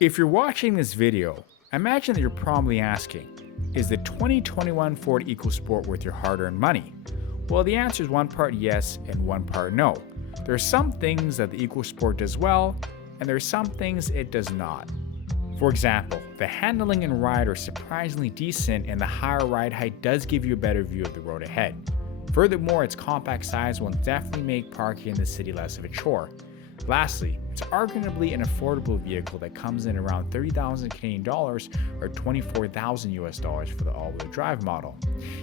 If you're watching this video, imagine that you're probably asking, is the 2021 Ford EcoSport worth your hard-earned money? Well, the answer is one part yes and one part no. There are some things that the EcoSport does well, and there are some things it does not. For example, the handling and ride are surprisingly decent, and the higher ride height does give you a better view of the road ahead. Furthermore, its compact size will definitely make parking in the city less of a chore. Lastly, it's arguably an affordable vehicle that comes in around 30,000 Canadian dollars or 24,000 US dollars for the all-wheel drive model.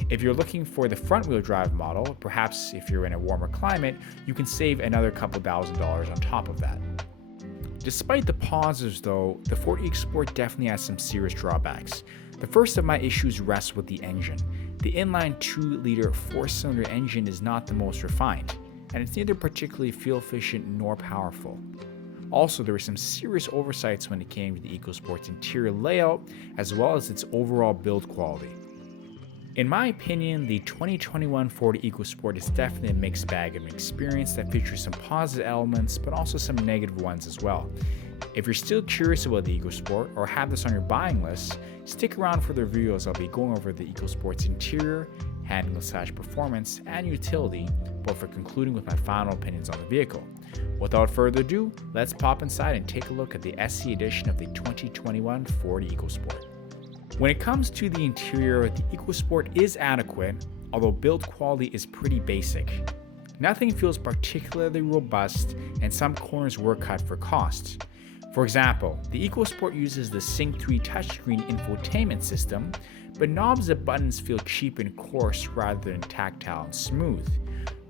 If you're looking for the front-wheel drive model, perhaps if you're in a warmer climate, you can save another couple $1,000s on top of that. Despite the positives though, the Ford EcoSport definitely has some serious drawbacks. The first of my issues rests with the engine. The inline 2-liter 4-cylinder engine is not the most refined, and it's neither particularly fuel efficient nor powerful. Also, there were some serious oversights when it came to the EcoSport's interior layout as well as its overall build quality. In my opinion, the 2021 Ford EcoSport is definitely a mixed bag of an experience that features some positive elements but also some negative ones as well. If you're still curious about the EcoSport or have this on your buying list, stick around for the review as I'll be going over the EcoSport's interior, handling/performance, and utility, before concluding with my final opinions on the vehicle. Without further ado, let's pop inside and take a look at the SE edition of the 2021 Ford EcoSport. When it comes to the interior, the EcoSport is adequate, although build quality is pretty basic. Nothing feels particularly robust, and some corners were cut for cost. For example, the EcoSport uses the Sync 3 touchscreen infotainment system, but knobs and buttons feel cheap and coarse rather than tactile and smooth.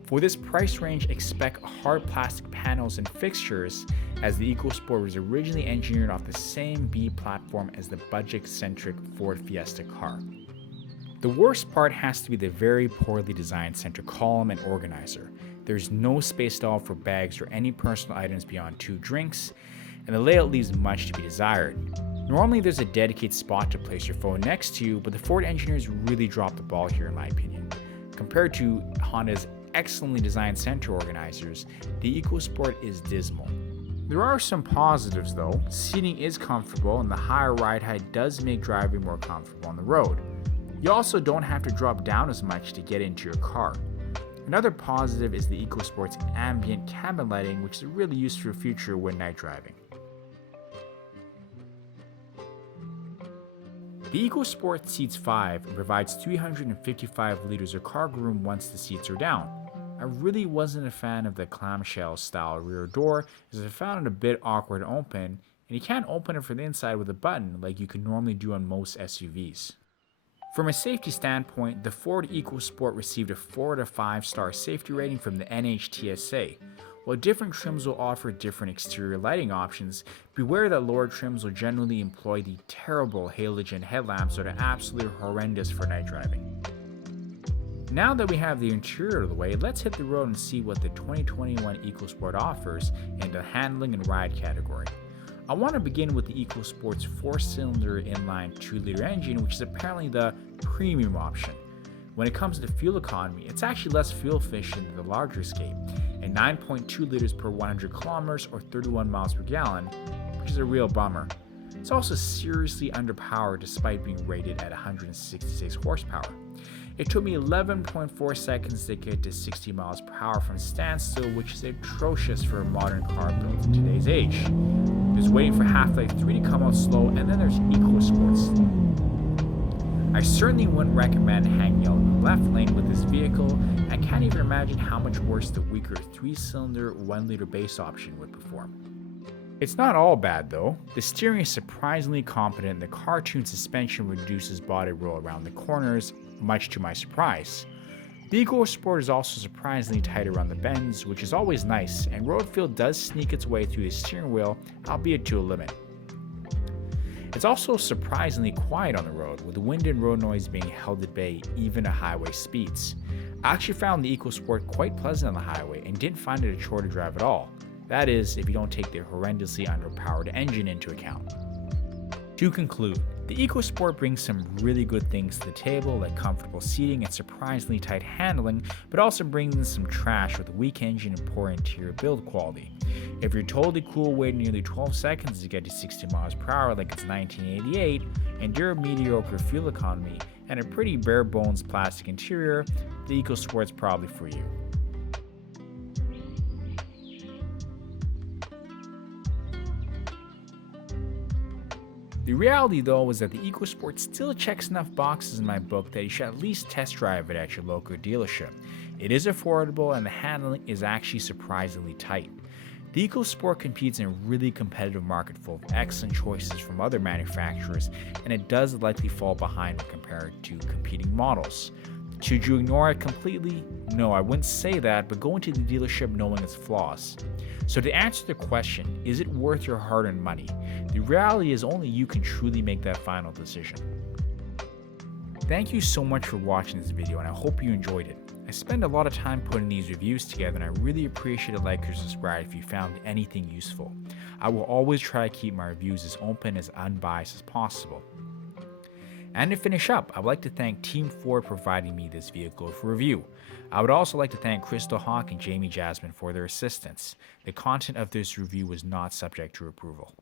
For this price range, expect hard plastic panels and fixtures, as the EcoSport was originally engineered off the same B platform as the budget-centric Ford Fiesta car. The worst part has to be the very poorly designed center column and organizer. There's no space at all for bags or any personal items beyond 2 drinks, and the layout leaves much to be desired. Normally there's a dedicated spot to place your phone next to you, but the Ford engineers really dropped the ball here in my opinion. Compared to Honda's excellently designed center organizers, the EcoSport is dismal. There are some positives though. Seating is comfortable and the higher ride height does make driving more comfortable on the road. You also don't have to drop down as much to get into your car. Another positive is the EcoSport's ambient cabin lighting, which is a really useful feature when night driving. The EcoSport seats 5 and provides 355 liters of cargo room once the seats are down. I really wasn't a fan of the clamshell style rear door, as I found it a bit awkward to open, and you can't open it from the inside with a button like you can normally do on most SUVs. From a safety standpoint, the Ford EcoSport received a 4 out of 5 star safety rating from the NHTSA. While different trims will offer different exterior lighting options, beware that lower trims will generally employ the terrible halogen headlamps that are absolutely horrendous for night driving. Now that we have the interior out of the way, let's hit the road and see what the 2021 EcoSport offers in the handling and ride category. I want to begin with the EcoSport's 4-cylinder inline 2-liter engine, which is apparently the premium option. When it comes to fuel economy, it's actually less fuel efficient than the larger Escape, at 9.2 liters per 100 kilometers or 31 miles per gallon, which is a real bummer. It's also seriously underpowered despite being rated at 166 horsepower. It took me 11.4 seconds to get to 60 miles per hour from standstill, which is atrocious for a modern car built in today's age. There's waiting for Half-Life 3 to come out slow, and then there's EcoSports. I certainly wouldn't recommend hanging out in the left lane with this vehicle. I can't even imagine how much worse the weaker 3-cylinder 1-liter base option would perform. It's not all bad though. The steering is surprisingly competent and the car-tuned suspension reduces body roll around the corners, much to my surprise. The EcoSport is also surprisingly tight around the bends, which is always nice, and road feel does sneak its way through the steering wheel, albeit to a limit. It's also surprisingly quiet on the road, with the wind and road noise being held at bay even at highway speeds. I actually found the EcoSport quite pleasant on the highway and didn't find it a chore to drive at all. That is, if you don't take the horrendously underpowered engine into account. To conclude, The EcoSport brings some really good things to the table, like comfortable seating and surprisingly tight handling, but also brings in some trash with a weak engine and poor interior build quality. If you're told the cool wait nearly 12 seconds to get to 60 miles per hour like it's 1988, and your mediocre fuel economy, and a pretty bare bones plastic interior, the EcoSport's probably for you. The reality though was that the EcoSport still checks enough boxes in my book that you should at least test drive it at your local dealership. It is affordable and the handling is actually surprisingly tight. The EcoSport competes in a really competitive market full of excellent choices from other manufacturers, and it does likely fall behind when compared to competing models. Should you ignore it completely? No, I wouldn't say that, but go into the dealership knowing its flaws. So to answer the question, is it worth your hard-earned money? The reality is only you can truly make that final decision. Thank you so much for watching this video, and I hope you enjoyed it. I spend a lot of time putting these reviews together, and I really appreciate a like or subscribe if you found anything useful. I will always try to keep my reviews as open as unbiased as possible. And to finish up, I would like to thank Team Ford for providing me this vehicle for review. I would also like to thank Krystal, Hawke, and Jasman for their assistance. The content of this review was not subject to approval.